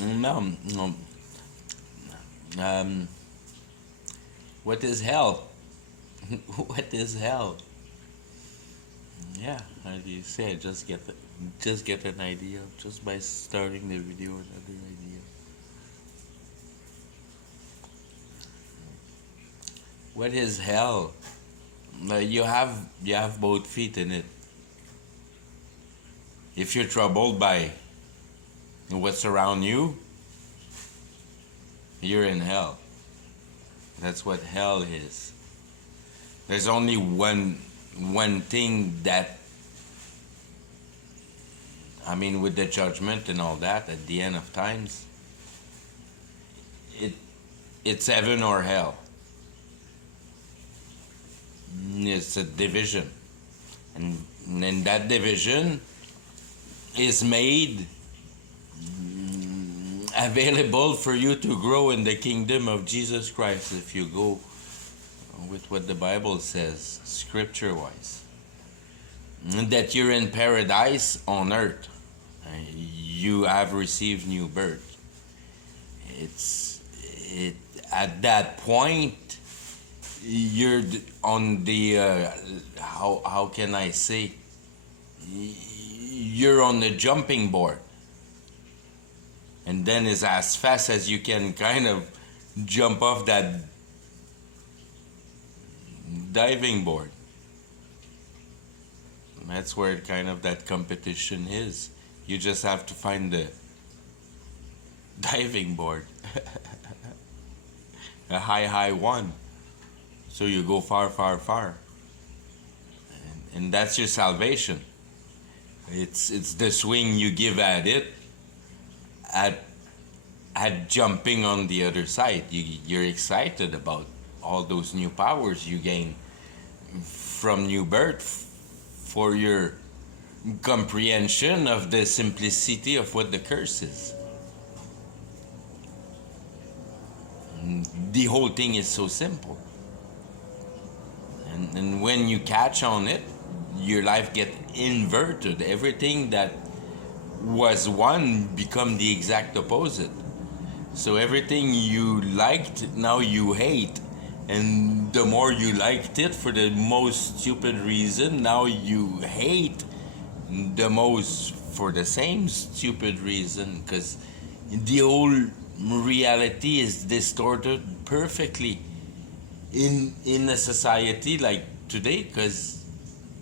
No, no. Um, what is hell? What is hell? Yeah, how do you say? Just get an idea just by starting the video. Another idea. What is hell? You have both feet in it. If you're troubled by what's around you, you're in hell. That's what hell is. There's only one thing that, I mean, with the judgment and all that at the end of times, it it's heaven or hell. It's a division, and then that division is made available for you to grow in the kingdom of Jesus Christ if you go with what the Bible says, scripture wise. That you're in paradise on earth. You have received new birth. It at that point you're on the how can I say, you're on the jumping board, and then is as fast as you can kind of jump off that diving board. That's where kind of that competition is. You just have to find the diving board. A high one, so you go far, and that's your salvation. It's the swing you give at it, at jumping on the other side. You're excited about all those new powers you gain from new birth, for your comprehension of the simplicity of what the curse is. The whole thing is so simple, and when you catch on it, your life get inverted. Everything that was one become the exact opposite. So everything you liked, now you hate. And the more you liked it for the most stupid reason, now you hate the most for the same stupid reason. Because the whole reality is distorted perfectly in a society like today, because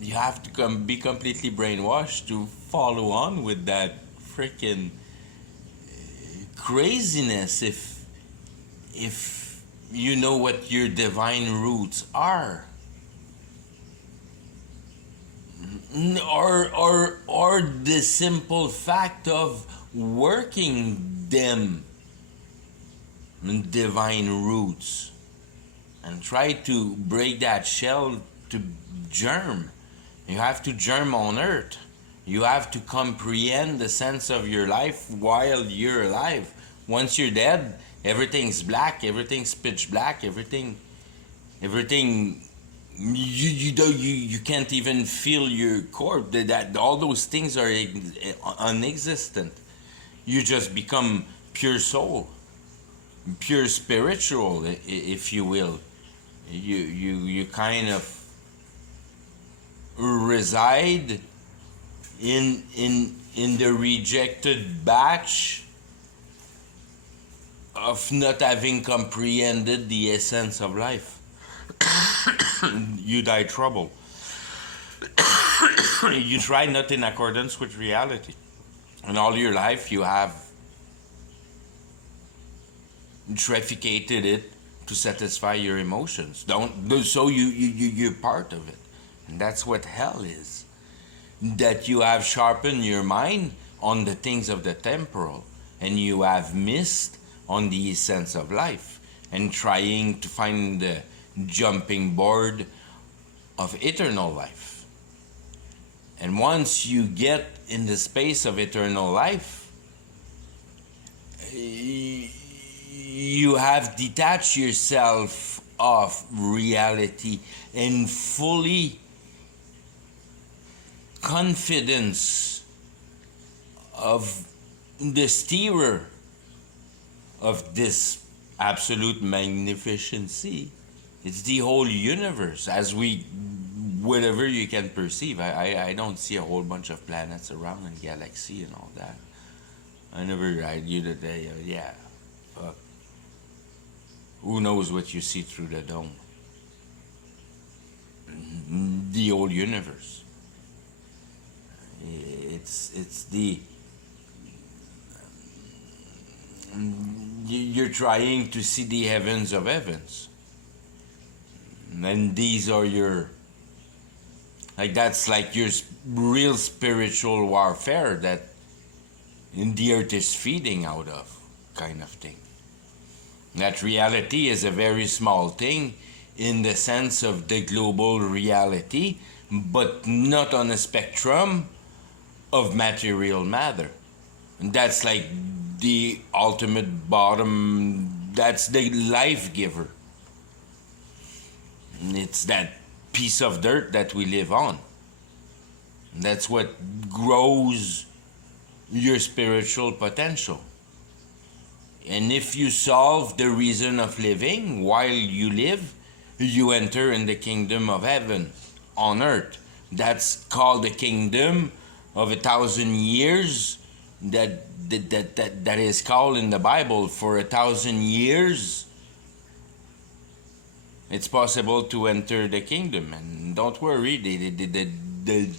you have to be completely brainwashed to follow on with that freaking craziness if you know what your divine roots are, or the simple fact of working them divine roots, and try to break that shell to germ. You have to germ on earth. You have to comprehend the sense of your life while you're alive. Once you're dead, everything's black, everything's pitch black, everything you can't even feel your core. That all those things are unexistent. You just become pure soul, pure spiritual, if you will. You kind of reside in the rejected batch of not having comprehended the essence of life. You die trouble. You try not in accordance with reality, and all your life you have trafficated it to satisfy your emotions. So you're part of it, and that's what hell is. That you have sharpened your mind on the things of the temporal, and you have missed on the essence of life, and trying to find the jumping board of eternal life. And once you get in the space of eternal life, you have detached yourself of reality and fully confidence of the steerer of this absolute magnificency. It's the whole universe as we, whatever you can perceive. I don't see a whole bunch of planets around and galaxy and all that. I never argued that yeah, fuck. Who knows what you see through the dome? The whole universe. It's the you're trying to see the heavens of heavens, and these are your, like, that's like your real spiritual warfare that the earth is feeding out of, kind of thing. That reality is a very small thing in the sense of the global reality, but not on a spectrum of material matter. And that's like the ultimate bottom, that's the life giver. It's that piece of dirt that we live on. That's what grows your spiritual potential. And if you solve the reason of living while you live, you enter in the kingdom of heaven on earth. That's called the kingdom of 1,000 years. That is called in the Bible. For 1,000 years, it's possible to enter the kingdom. And don't worry, the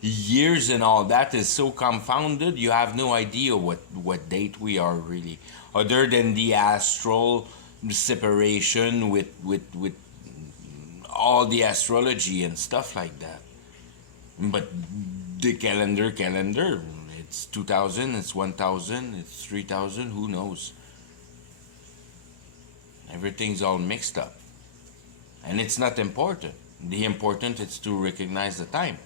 years and all that is so confounded, you have no idea what date we are really, other than the astral separation with all the astrology and stuff like that. But the calendar, it's 2,000, it's 1,000, it's 3,000, who knows? Everything's all mixed up. And it's not important. The important is to recognize the time.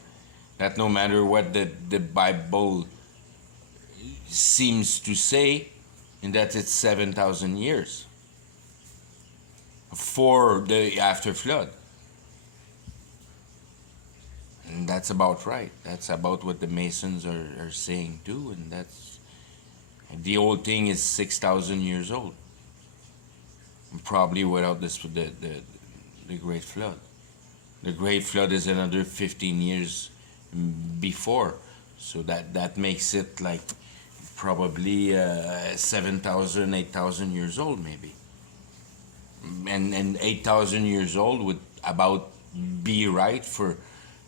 That no matter what the Bible seems to say, and that it's 7,000 years for the after flood. And that's about right. That's about what the Masons are saying too, and that's, the whole thing is 6,000 years old. Probably without the Great Flood. The Great Flood is another 15 years before, so that makes it like probably 7,000, 8,000 years old maybe. And 8,000 years old would about be right for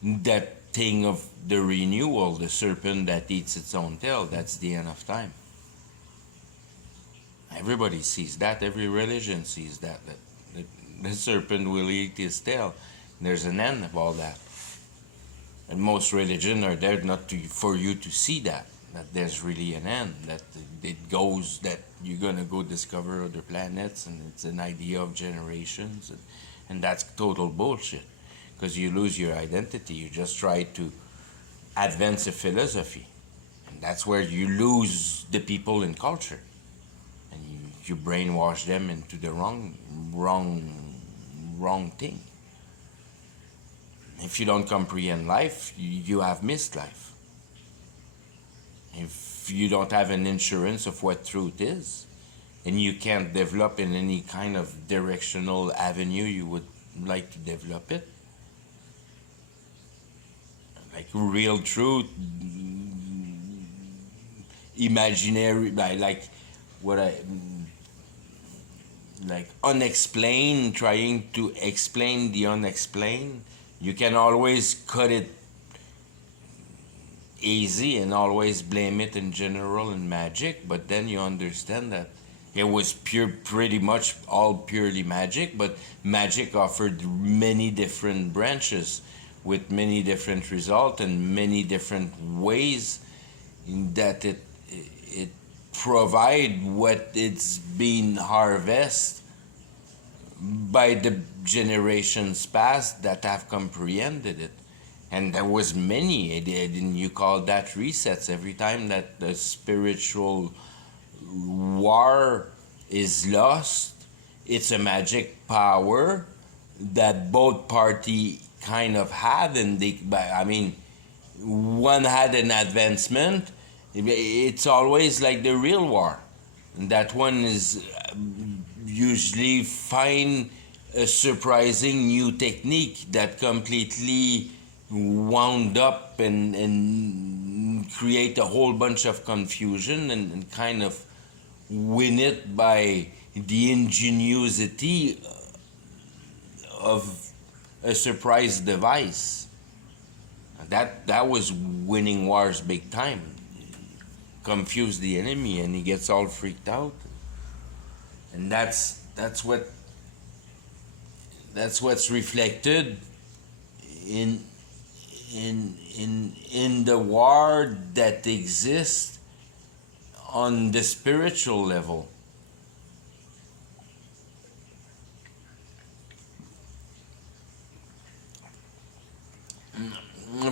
that thing of the renewal, the serpent that eats its own tail. That's the end of time. Everybody sees that. Every religion sees that the serpent will eat his tail. There's an end of all that. And most religions are there not for you to see that there's really an end, that it goes, that you're going to go discover other planets, and it's an idea of generations, and that's total bullshit, because you lose your identity. You just try to advance a philosophy, and that's where you lose the people in culture, and you brainwash them into the wrong thing. If you don't comprehend life, you have missed life. If you don't have an insurance of what truth is, and you can't develop in any kind of directional avenue you would like to develop it, like real truth, imaginary, like what I, like unexplained, trying to explain the unexplained, you can always cut it easy and always blame it in general and magic, but then you understand that it was pretty much all purely magic, but magic offered many different branches with many different results and many different ways in that it provide what it's been harvested by the generations past that have comprehended it. And there was many, and you call that resets. Every time that the spiritual war is lost, it's a magic power that both party kind of had, and one had an advancement. It's always like the real war. That one is usually find a surprising new technique that completely wound up and create a whole bunch of confusion and kind of win it by the ingenuity of a surprise device. That was winning wars big time. Confuse the enemy and he gets all freaked out. And that's what's reflected in in the war that exists on the spiritual level.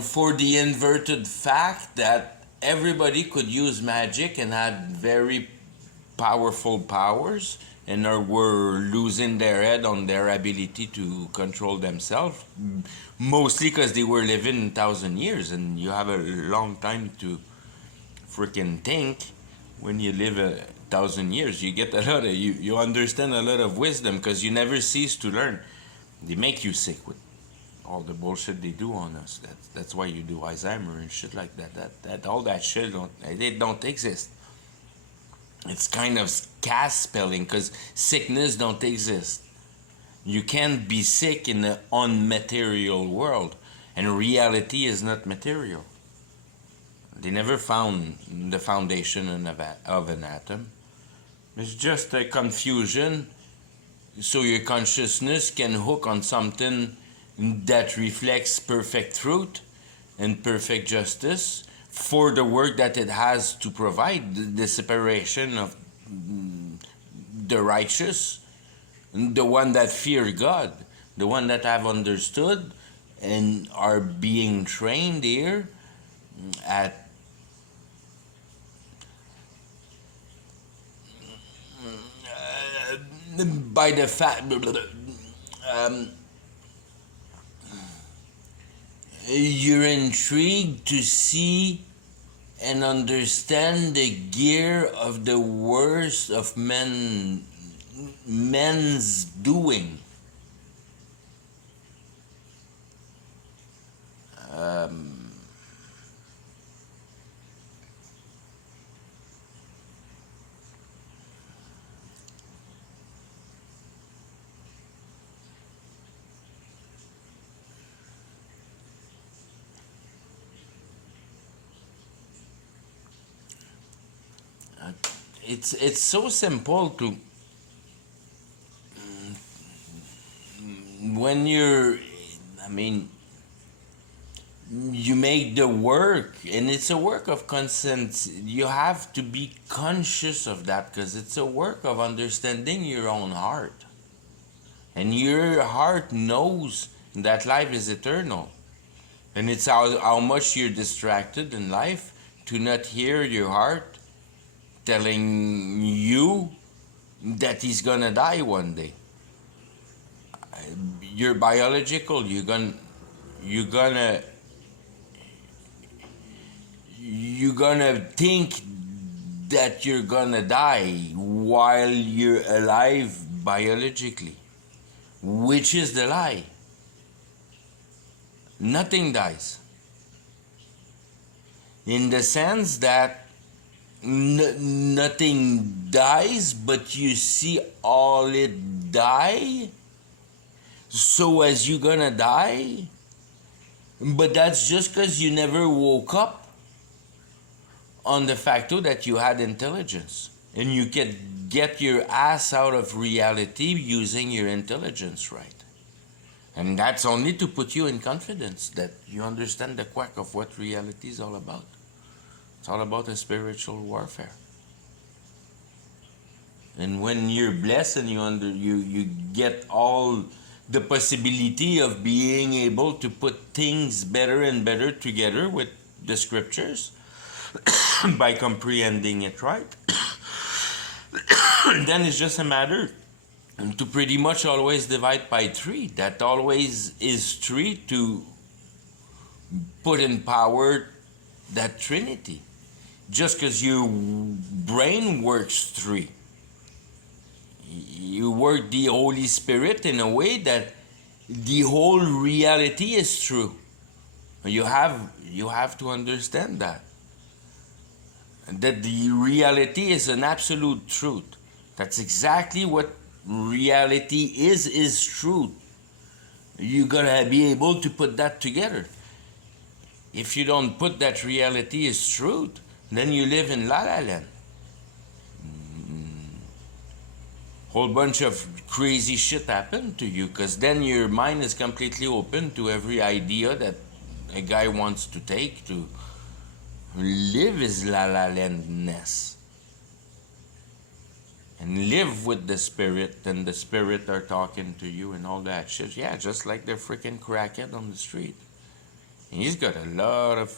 For the inverted fact that everybody could use magic and had very powerful powers and were losing their head on their ability to control themselves, mostly because they were living 1,000 years and you have a long time to freaking think. When you live 1,000 years, you get a lot of you understand a lot of wisdom because you never cease to learn. They make you sick with all the bullshit they do on us. That's why you do Alzheimer and shit like that. That all that shit don't exist. It's kind of cast spelling because sickness don't exist. You can't be sick in the unmaterial world, and reality is not material. They never found the foundation of an atom. It's just a confusion so your consciousness can hook on something that reflects perfect truth and perfect justice for the work that it has to provide, the separation of the righteous, the one that fear God, the one that have understood and are being trained here at by the fact you're intrigued to see and understand the gear of the worst of men's doing. It's so simple to when you're I mean you make the work and it's a work of consent. You have to be conscious of that because it's a work of understanding your own heart, and your heart knows that life is eternal, and it's how much you're distracted in life to not hear your heart telling you that he's gonna die one day. You're biological. You're gonna think that you're gonna die while you're alive biologically, which is the lie. Nothing dies. In the sense that nothing dies, but you see all it die. So as you're gonna die, but that's just because you never woke up on the fact too that you had intelligence, and you can get your ass out of reality using your intelligence, right? And that's only to put you in confidence that you understand the quack of what reality is all about. It's all about a spiritual warfare. And when you're blessed and you get all the possibility of being able to put things better and better together with the scriptures by comprehending it right, then it's just a matter to pretty much always divide by 3. That always is 3 to put in power that Trinity. just because your brain works three. You work the Holy Spirit in a way that the whole reality is true. You have to understand that the reality is an absolute truth. That's exactly what reality is truth. You gotta be able to put that together. If you don't put that reality is truth, then you live in La La Land. Whole bunch of crazy shit happen to you because then your mind is completely open to every idea that a guy wants to take to live his La La Landness and live with the spirit, and the spirit are talking to you and all that shit. Yeah, just like the freaking crackhead on the street. And he's got a lot of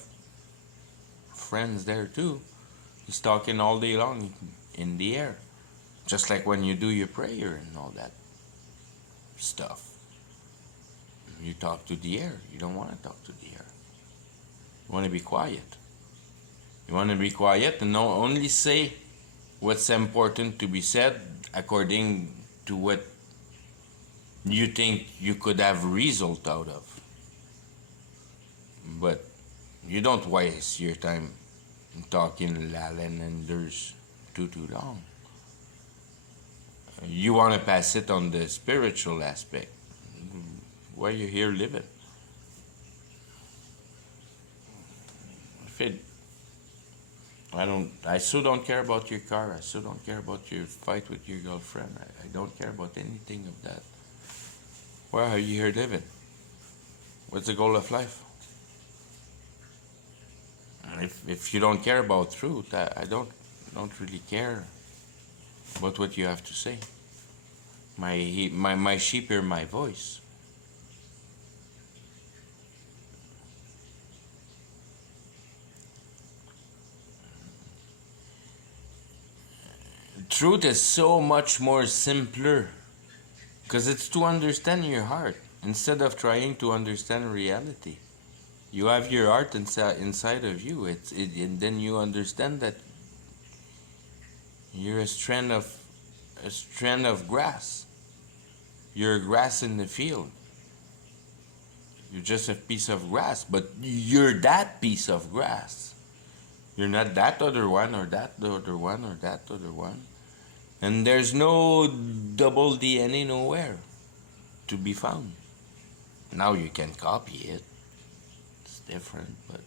friends there too. He's talking all day long in the air. Just like when you do your prayer and all that stuff. You talk to the air. You don't want to talk to the air. You want to be quiet. You want to be quiet and only say what's important to be said according to what you think you could have result out of. But you don't waste your time talking La La Landers too long. You want to pass it on the spiritual aspect. Why you here living? If it, I still don't care about your car. I still don't care about your fight with your girlfriend. I don't care about anything of that. Why are you here living? What's the goal of life? And if you don't care about truth, I don't really care about what you have to say. My sheep hear my voice. Truth is so much more simpler because it's to understand your heart instead of trying to understand reality. You have your heart inside of you. And then you understand that you're a strand of grass. You're grass in the field. You're just a piece of grass, but you're that piece of grass. You're not that other one or that other one or that other one. And there's no double DNA nowhere to be found. Now you can copy it. It's different, but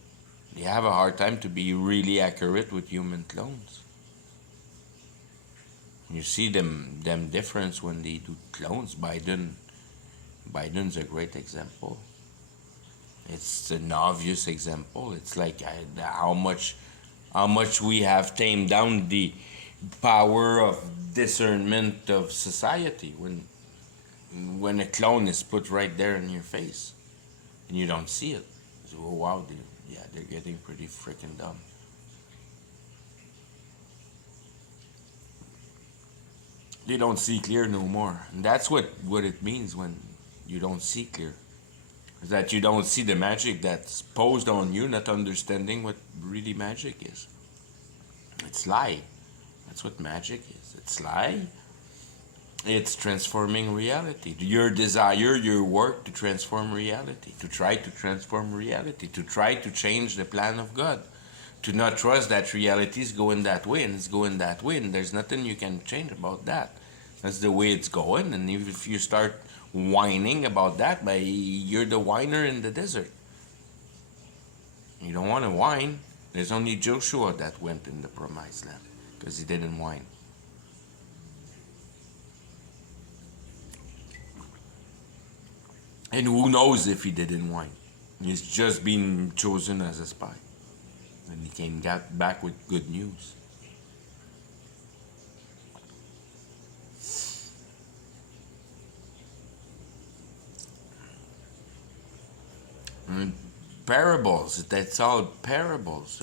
you have a hard time to be really accurate with human clones. You see them difference when they do clones. Biden's a great example. It's an obvious example. It's like how much we have tamed down the power of discernment of society when a clone is put right there in your face and you don't see it. So, oh wow, they're getting pretty freaking dumb. They don't see clear no more, and that's what it means when you don't see clear. Is that you don't see the magic that's posed on you, not understanding what really magic is. It's lie. That's what magic is. It's lie. It's transforming reality. Your desire, your work to transform reality, to try to transform reality, to try to change the plan of God, to not trust that reality is going that way and it's going that way, and there's nothing you can change about that. That's the way it's going, and if you start whining about that, you're the whiner in the desert. You don't want to whine. There's only Joshua that went in the promised land because he didn't whine. And who knows if he didn't whine? He's just been chosen as a spy. And he came back with good news. And parables, that's all parables.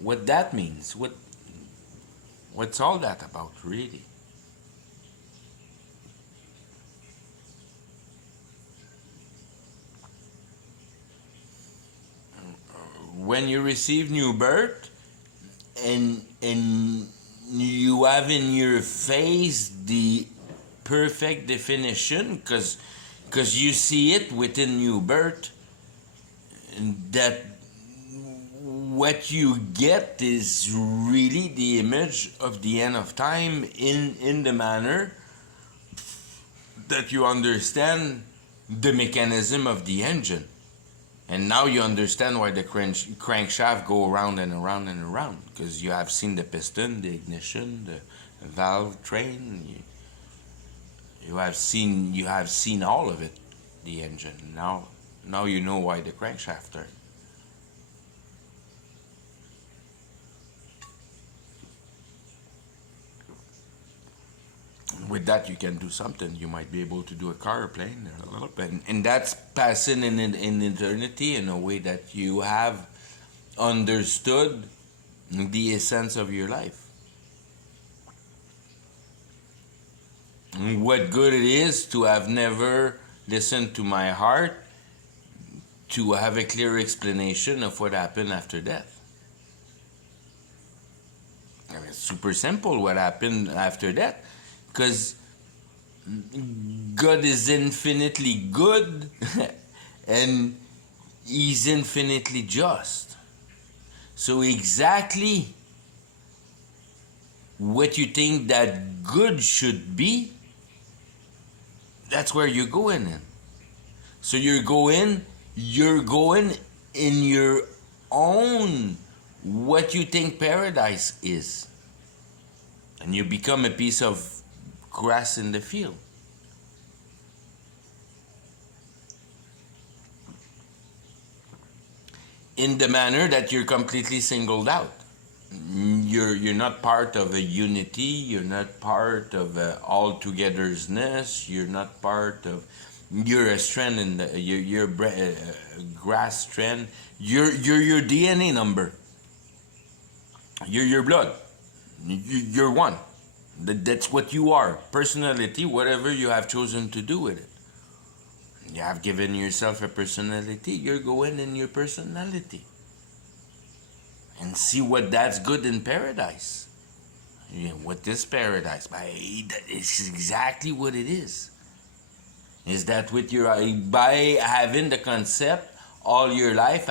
What that means? What's all that about, really? When you receive new birth, and you have in your face the perfect definition, because you see it within new birth, that what you get is really the image of the end of time, in the manner that you understand the mechanism of the engine. And now you understand why the crankshaft go around and around and around, because you have seen the piston, the ignition, the valve train. You have seen all of it, the engine. Now you know why the crankshaft turns. With that, you can do something. You might be able to do a car, a plane, and that's passing in eternity, in a way that you have understood the essence of your life. What good it is to have never listened to my heart, to have a clear explanation of what happened after death. I mean, it's super simple what happened after death, because God is infinitely good and He's infinitely just. So exactly what you think that good should be, that's where you're going in. So you're going in your own, what you think paradise is. And you become a piece of grass in the field. In the manner that you're completely singled out. You're not part of a unity. You're not part of a all-togetherness. You're not part of. You're a strand in the. You're grass strand. You're your DNA number. You're your blood. You're one. That's what you are. Personality, whatever you have chosen to do with it. You have given yourself a personality. You're going in your personality. And see what that's good in paradise. What is paradise? It's exactly what it is. Is that with your, by having the concept all your life,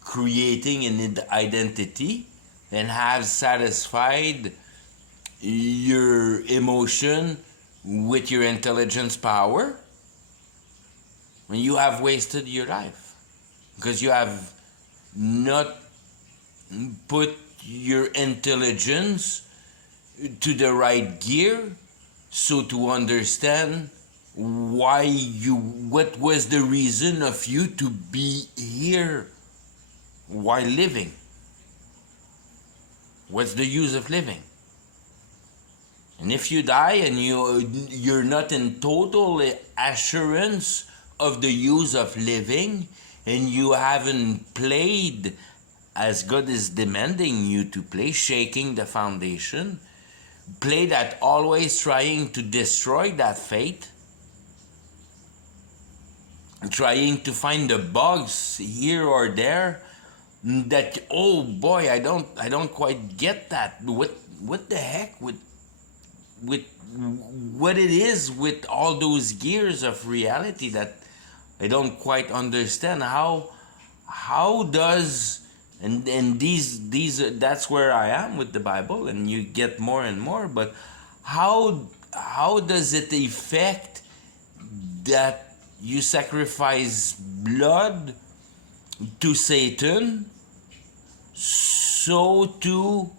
creating an identity, and have satisfied your emotion with your intelligence power, when you have wasted your life, because you have not put your intelligence to the right gear, so to understand what was the reason of you to be here while living. What's the use of living? And if you die and you're not in total assurance of the use of living, and you haven't played as God is demanding you to play, shaking the foundation, play that, always trying to destroy that faith, trying to find the bugs here or there, that, oh boy, I don't quite get that. What the heck with what it is with all those gears of reality that I don't quite understand. How does, and these that's where I am with the Bible, and you get more and more, but how does it affect that you sacrifice blood to Satan, so to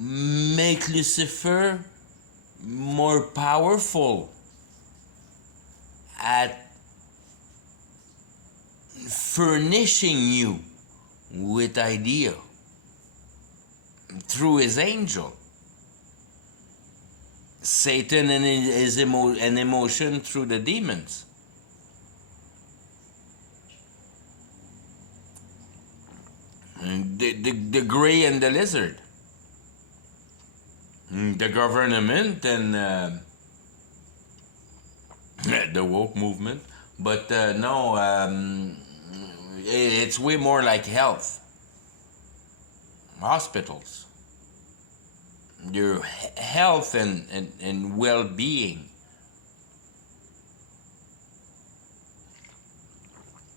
make Lucifer more powerful at furnishing you with idea through his angel? Satan and his emotion through the demons. The gray and the lizard. The government and the woke movement. But no, it's way more like health. hospitals, your health and well-being.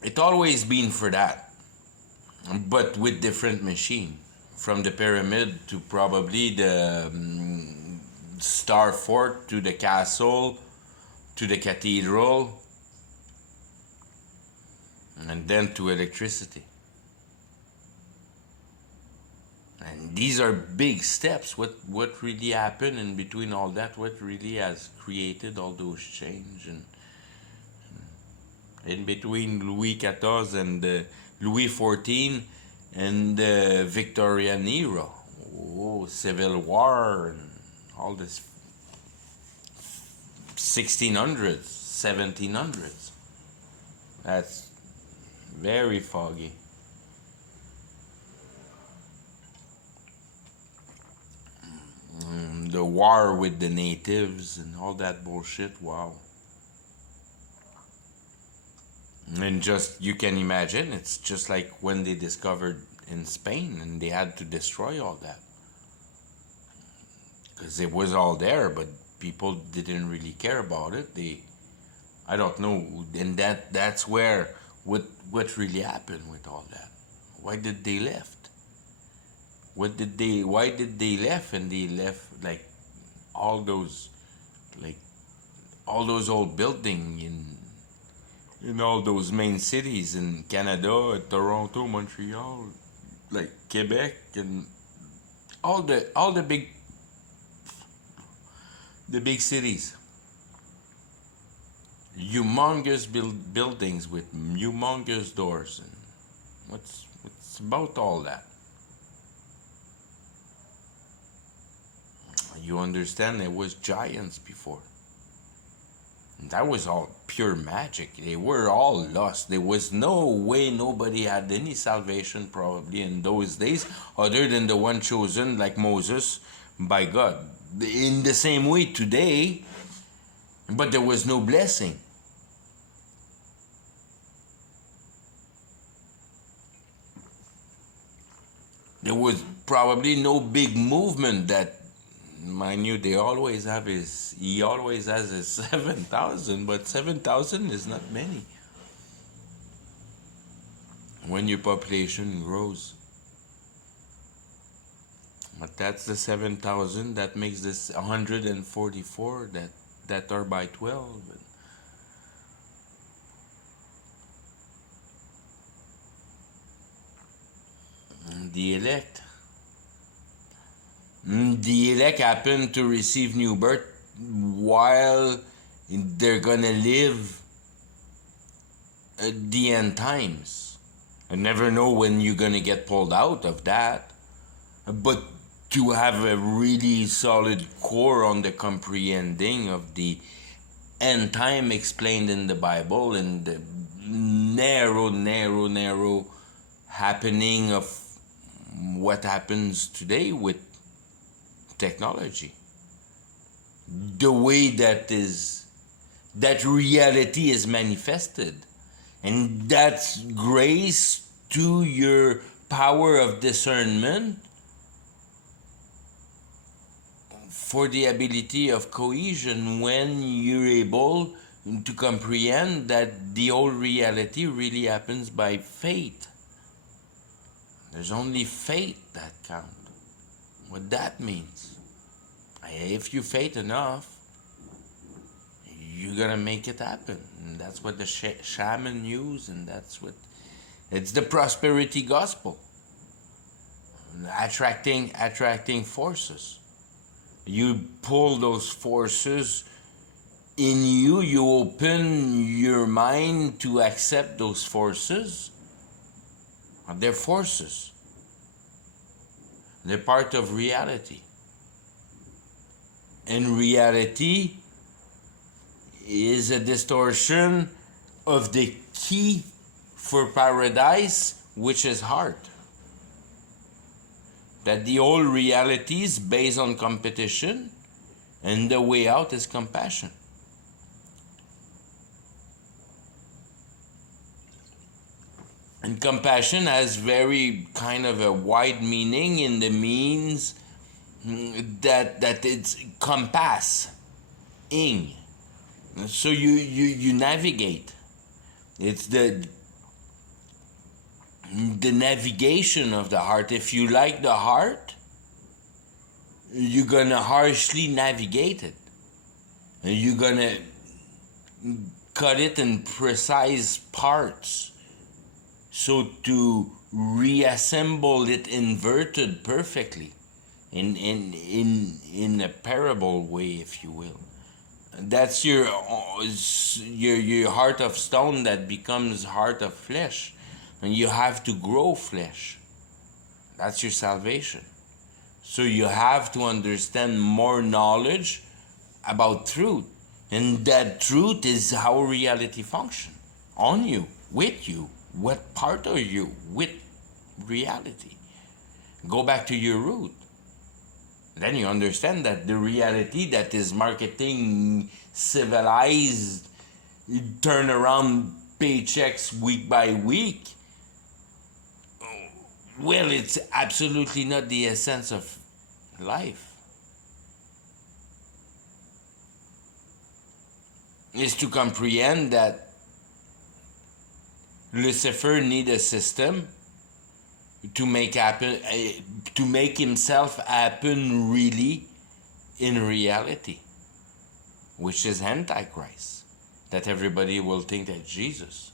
It always been for that, but with different machine. From the pyramid to probably the Star Fort to the castle to the cathedral, and then to electricity. And these are big steps. What really happened in between all that? What really has created all those change? And in between Louis XIV and Louis XIV and the Victorian era, Civil War and all this 1600s, 1700s. That's very foggy. The war with the natives and all that bullshit, wow. And just, you can imagine, it's just like when they discovered in Spain and they had to destroy all that. Because it was all there, but people didn't really care about it. I don't know. And that's where, what really happened with all that. Why did they left? Why did they left? And they left like all those old buildings in all those main cities in Canada, Toronto, Montreal, like Quebec, and all the big cities. Humongous buildings with humongous doors. And what's about all that? You understand, there was giants before. And that was all pure magic. They were all lost. There was no way nobody had any salvation probably in those days other than the one chosen like Moses by God. In the same way today, but there was no blessing. There was probably no big movement that, mind you, he always has his 7,000, but 7,000 is not many when your population grows. But that's the 7,000 that makes this 144 that are by 12. And the elect. The elect happen to receive new birth while they're gonna live the end times. I never know when you're gonna get pulled out of that, but to have a really solid core on the comprehending of the end time explained in the Bible and the narrow happening of what happens today with technology, the way that reality is manifested, and that's grace to your power of discernment for the ability of cohesion when you're able to comprehend that the whole reality really happens by faith. There's only faith that counts. What that means, if you faith enough, you're gonna make it happen. And that's what the shaman use, and it's the prosperity gospel. Attracting forces. You pull those forces in you. You open your mind to accept those forces. They're forces. They're part of reality. And reality is a distortion of the key for paradise, which is heart. That the whole reality is based on competition, and the way out is compassion. And compassion has very kind of a wide meaning in the means that it's compass ing. So you navigate. It's the navigation of the heart. If you like the heart, you're gonna harshly navigate it. And you're gonna cut it in precise parts. So to reassemble it inverted perfectly in a parable way, if you will. That's your heart of stone that becomes heart of flesh. And you have to grow flesh. That's your salvation. So you have to understand more knowledge about truth. And that truth is how reality functions. On you, with you. What part are you with reality? Go back to your root. Then you understand that the reality that is marketing civilized, turn around paychecks week by week, well, it's absolutely not the essence of life. Is to comprehend that Lucifer need a system to make happen, to make himself happen really in reality, which is Antichrist, that everybody will think that Jesus.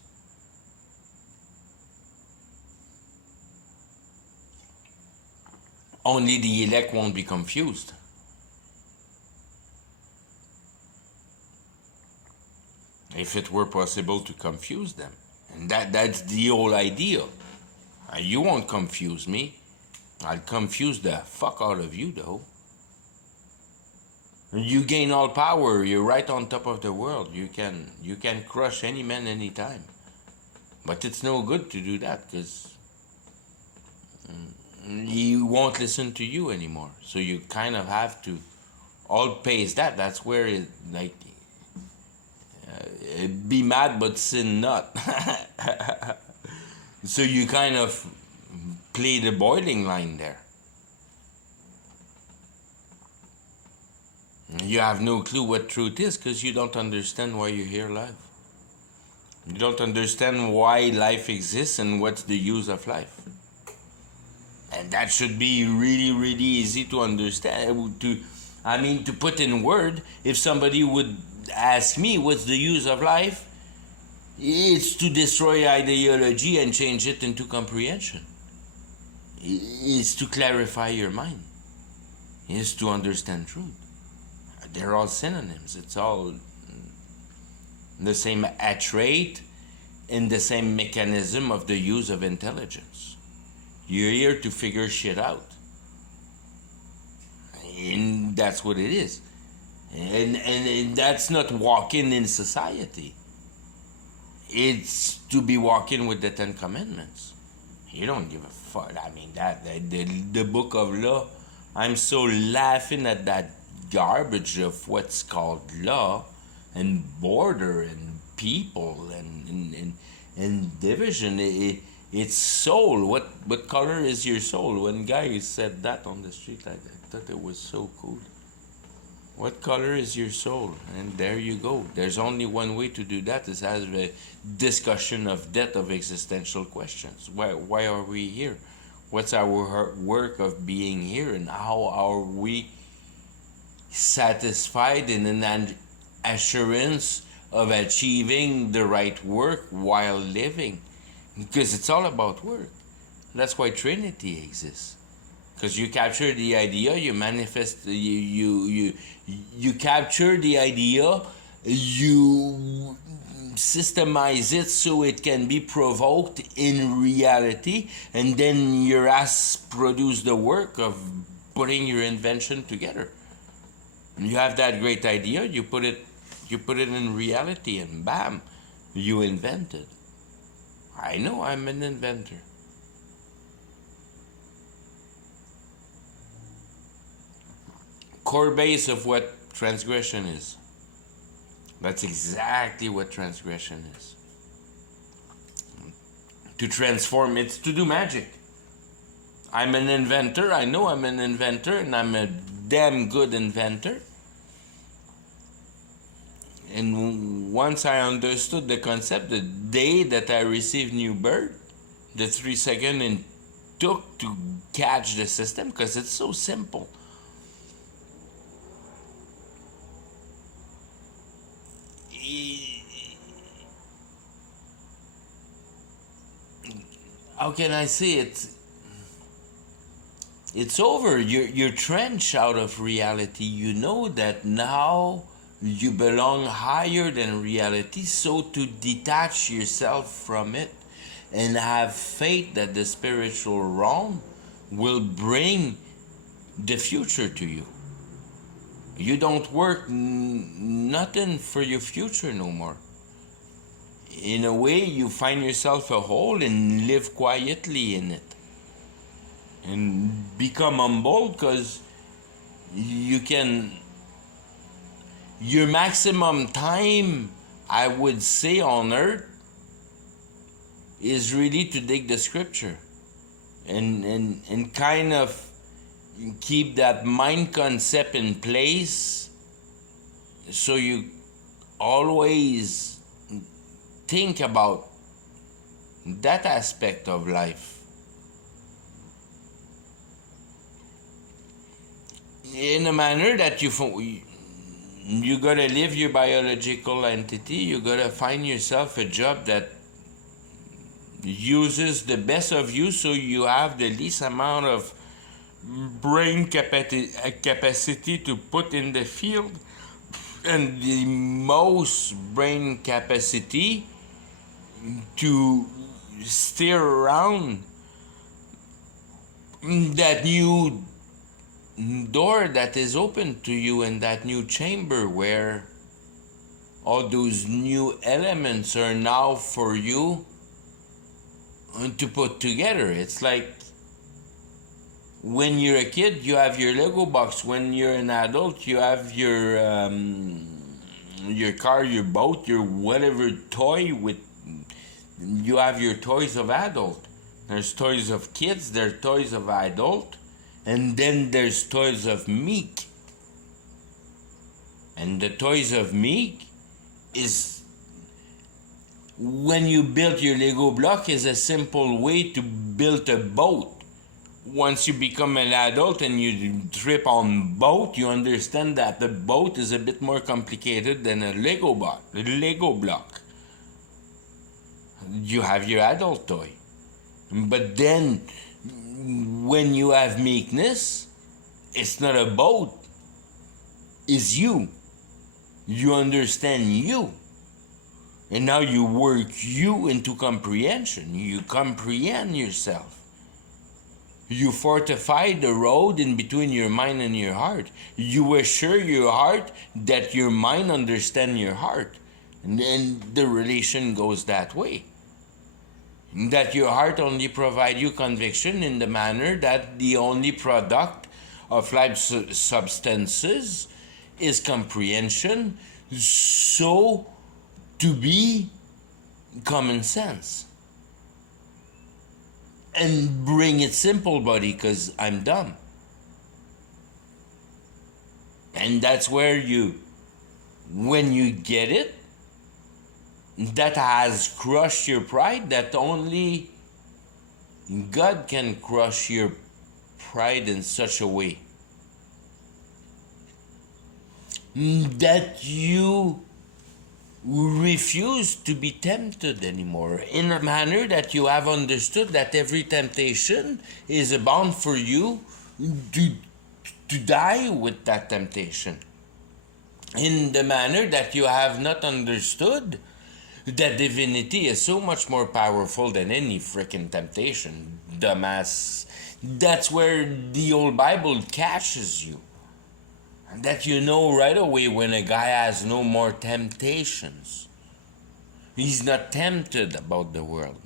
Only the elect won't be confused. If it were possible to confuse them. And that's the whole idea. You won't confuse me. I'll confuse the fuck out of you, though. You gain all power. You're right on top of the world. You can crush any man anytime. But it's no good to do that, because he won't listen to you anymore. So you kind of have to outpace that. That's where it, like, be mad but sin not. So you kind of play the boiling line there. You have no clue what truth is because you don't understand why you're here live. You don't understand why life exists and what's the use of life. And that should be really, really easy to understand. To put in word, if somebody would ask me what's the use of life, it's to destroy ideology and change it into comprehension. It's to clarify your mind. It's to understand truth. They're all synonyms. It's all the same trait and the same mechanism of the use of intelligence. You're here to figure shit out. And that's what it is. And that's not walking in society. It's to be walking with the Ten Commandments. You don't give a fuck. I mean, the book of law, I'm so laughing at that garbage of what's called law and border and people and division. It's soul. What color is your soul? One guy said that on the street. I thought it was so cool. What color is your soul? And there you go. There's only one way to do that, is have a discussion of depth of existential questions. Why are we here? What's our work of being here? And how are we satisfied in an assurance of achieving the right work while living? Because it's all about work. That's why Trinity exists. Because you capture the idea, you manifest, you capture the idea, you systemize it so it can be provoked in reality, and then your ass produce the work of putting your invention together. You have that great idea, you put it in reality, and bam, you invented. I know I'm an inventor. Core base of what transgression is. That's exactly what transgression is. to transform. It's to do magic. I'm an inventor. I know I'm an inventor, and I'm a damn good inventor. And once I understood the concept, the day that I received new birth, the 3 seconds it took to catch the system, because it's so simple. How can I say it? It's over. You're trenched out of reality. You know that now you belong higher than reality, so to detach yourself from it and have faith that the spiritual realm will bring the future to you. You don't work nothing for your future no more. In a way, you find yourself a hole and live quietly in it. And become humble, because you can, your maximum time, I would say, on earth is really to dig the scripture and kind of keep that mind concept in place, so you always think about that aspect of life. In a manner that you gotta live your biological entity, you gotta find yourself a job that uses the best of you, so you have the least amount of brain capacity to put in the field, and the most brain capacity to steer around that new door that is open to you in that new chamber, where all those new elements are now for you to put together. It's like when you're a kid, you have your Lego box. When you're an adult, you have your car, your boat, your whatever toy. With you have your toys of adult. There's toys of kids. There's toys of adult. And then there's toys of meek. And the toys of meek is when you build your Lego block, is a simple way to build a boat. Once you become an adult and you trip on boat, you understand that the boat is a bit more complicated than a Lego block. You have your adult toy. But then when you have meekness, it's not a boat, it's you. You understand you. And now you work you into comprehension. You comprehend yourself. You fortify the road in between your mind and your heart. You assure your heart that your mind understands your heart. And then the relation goes that way. That your heart only provide you conviction in the manner that the only product of life substances is comprehension, so to be common sense. And bring it simple, buddy, because I'm dumb. And that's where when you get it, that has crushed your pride, that only God can crush your pride in such a way that you refuse to be tempted anymore, in a manner that you have understood that every temptation is bound for you to die with that temptation, in the manner that you have not understood that divinity is so much more powerful than any freaking temptation, dumbass. That's where the old Bible catches you. And that you know right away when a guy has no more temptations. He's not tempted about the world.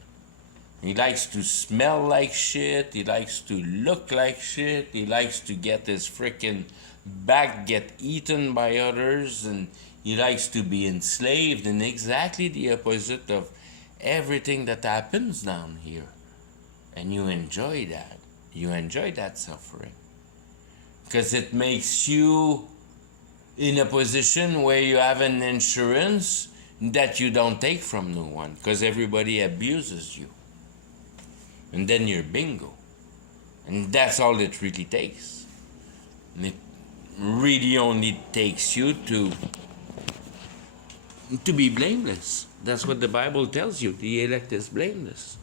He likes to smell like shit. He likes to look like shit. He likes to get his freaking back get eaten by others. And he likes to be enslaved, and exactly the opposite of everything that happens down here. And you enjoy that. You enjoy that suffering. Because it makes you in a position where you have an insurance that you don't take from no one. Because everybody abuses you. And then you're bingo. And that's all it really takes. And it really only takes you to be blameless. That's what the Bible tells you. The elect is blameless.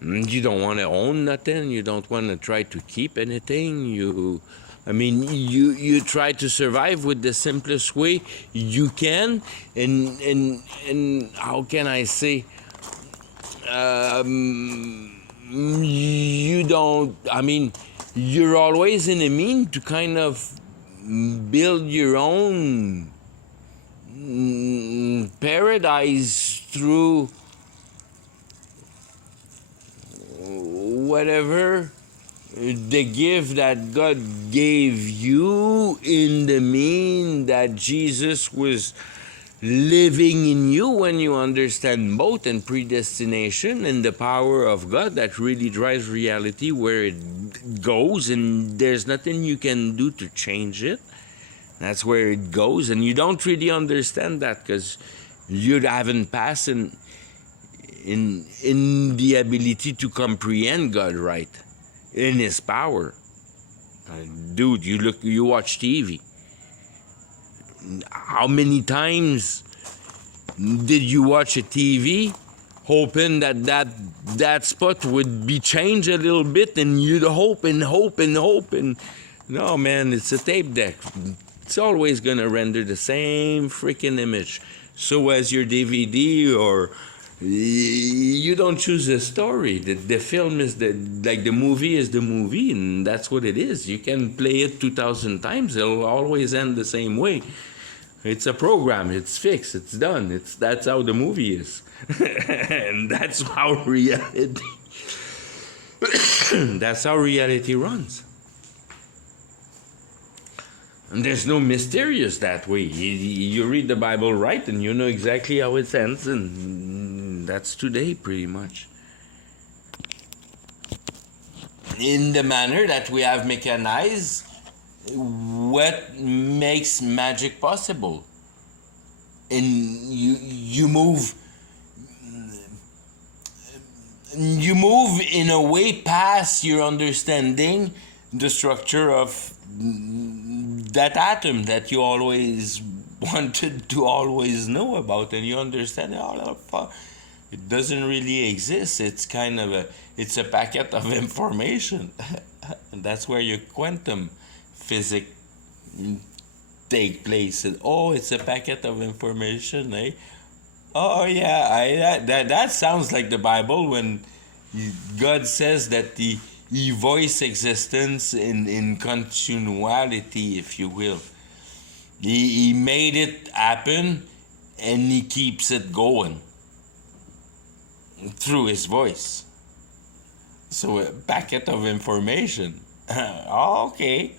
And you don't want to own nothing. You don't want to try to keep anything. You try to survive with the simplest way you can. And how can I say? You don't. You're always in a mean to kind of build your own paradise through whatever the gift that God gave you, in the mean that Jesus was living in you when you understand both, and predestination and the power of God that really drives reality where it goes, and there's nothing you can do to change it. That's where it goes, and you don't really understand that because you haven't passed in the ability to comprehend God right in His power. Dude, you watch TV. How many times did you watch a TV hoping that spot would be changed a little bit, and you'd hope and no, man, it's a tape deck. It's always gonna render the same freaking image. So as your DVD, or you don't choose a story. The film is the movie is the movie, and that's what it is. You can play it 2,000 times, it'll always end the same way. It's a program, it's fixed, it's done. That's how the movie is. And that's how reality that's how reality runs. And there's no mysterious that way. You read the Bible right and you know exactly how it ends, and that's today pretty much. In the manner that we have mechanized what makes magic possible. And you move in a way past your understanding the structure of that atom that you always wanted to always know about, and you understand it doesn't really exist. It's kind of it's a packet of information. And that's where your quantum physics take place. And, it's a packet of information, eh? Oh yeah, that sounds like the Bible when God says that He voice existence in continuality, if you will. He made it happen, and He keeps it going through His voice. So a packet of information. Okay.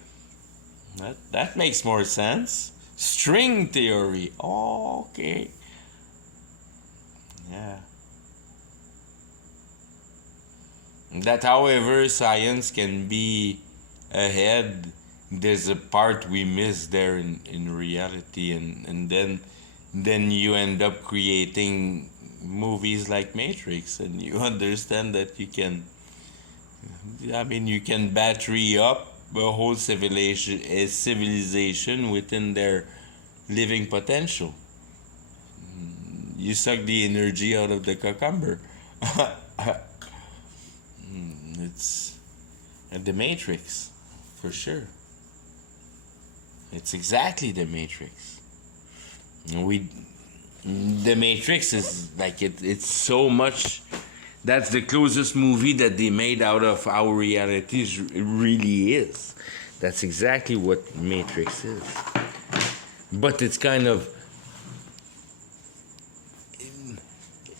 That makes more sense. String theory. Okay. Yeah. That, however, science can be ahead, there's a part we miss there in reality, and then you end up creating movies like Matrix, and you understand that you can battery up a whole civilization within their living potential. You suck the energy out of the cucumber. It's the Matrix, for sure. It's exactly the Matrix. The Matrix is like it's so much. That's the closest movie that they made out of our realities really is. That's exactly what Matrix is. But it's kind of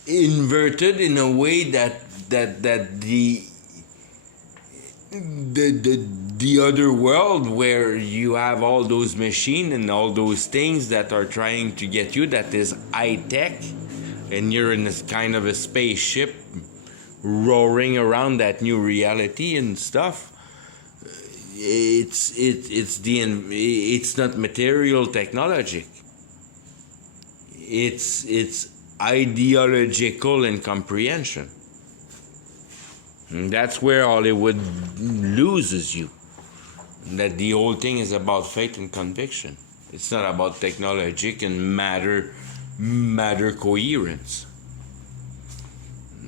inverted in a way that the other world, where you have all those machines and all those things that are trying to get you, that is high tech, and you're in this kind of a spaceship roaring around that new reality and stuff. It's not material technologic. It's ideological and comprehension. And that's where Hollywood loses you. That the whole thing is about faith and conviction. It's not about technologic and matter coherence.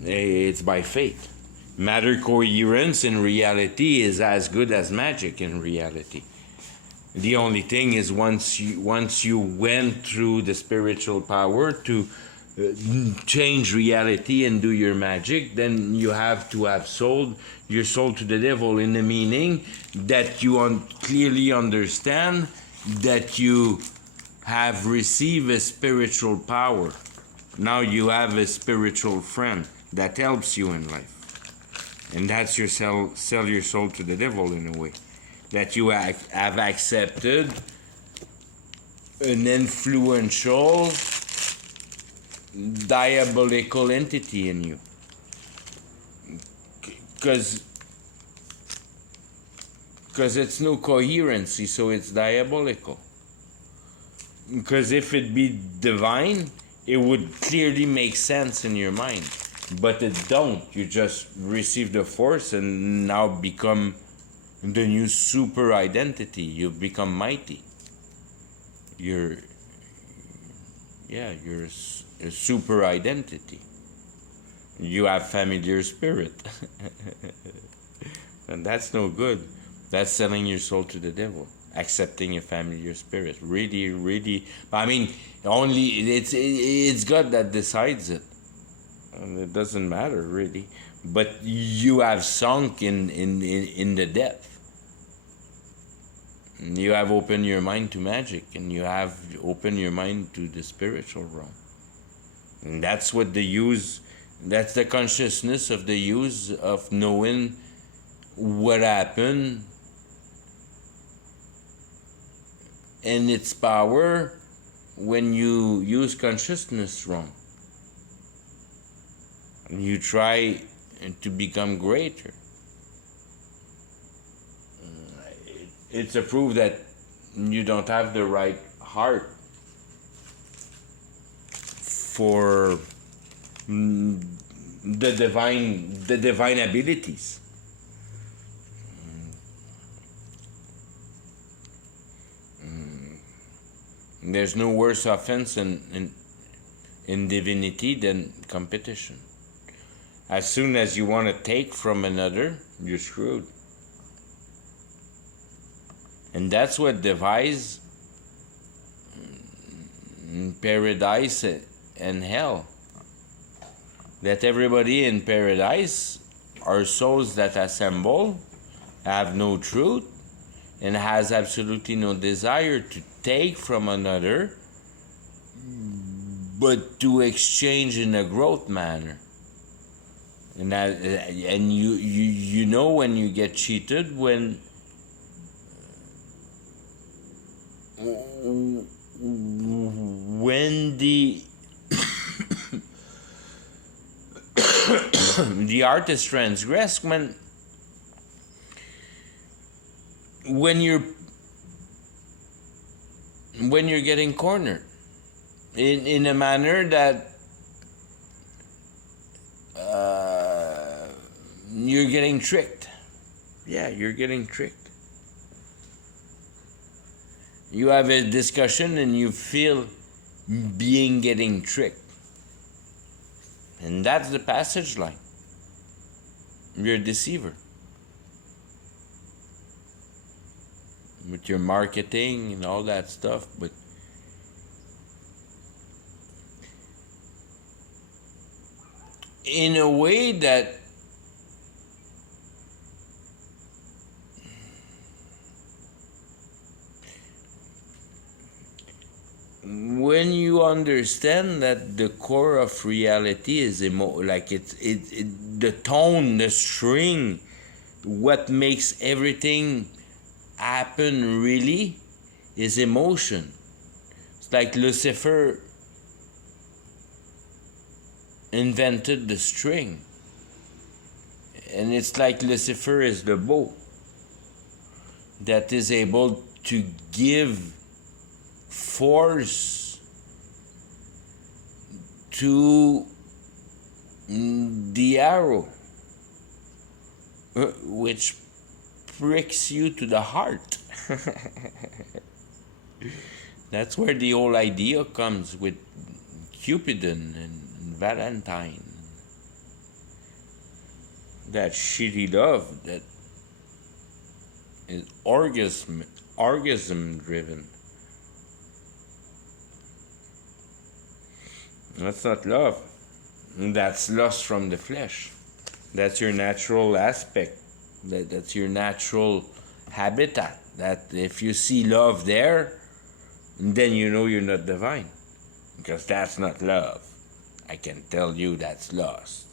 It's by faith. Matter coherence in reality is as good as magic in reality. The only thing is once you went through the spiritual power to change reality and do your magic, then you have to have sold your soul to the devil, in the meaning that you clearly understand that you have received a spiritual power. Now you have a spiritual friend that helps you in life. And that's your sell your soul to the devil in a way. That you have accepted an influential, diabolical entity in you. Because it's no coherency, so it's diabolical. Because if it be divine, it would clearly make sense in your mind. But it don't. You just receive the force and now become the new super identity. You become mighty. You're a super identity. You have familiar spirit. And that's no good. That's selling your soul to the devil. Accepting a familiar spirit. Really, really. I mean, only it's God that decides it. And it doesn't matter really. But you have sunk in the depth. You have opened your mind to magic, and you have opened your mind to the spiritual realm. And that's what that's the consciousness of the use of knowing what happened and its power when you use consciousness wrong. You try to become greater. It's a proof that you don't have the right heart for the divine abilities. There's no worse offense in divinity than competition. As soon as you want to take from another, you're screwed. And that's what divides paradise and hell. That everybody in paradise are souls that assemble, have no truth, and has absolutely no desire to take from another, but to exchange in a growth manner. And you know when you get cheated when the the artist transgress when you're getting cornered in a manner that you're getting tricked. Yeah, you're getting tricked. You have a discussion and you feel getting tricked. And that's the passage line. You're a deceiver. With your marketing and all that stuff, but in a way that when you understand that the core of reality is the tone, the string, what makes everything happen really is emotion. It's like Lucifer invented the string. And it's like Lucifer is the bow that is able to give force to the arrow, which pricks you to the heart. That's where the whole idea comes with Cupidon and Valentine. That shitty love that is orgasm driven. That's not love. That's lust from the flesh. That's your natural aspect. That's your natural habitat. That if you see love there, then you know you're not divine. Because that's not love. I can tell you that's lust.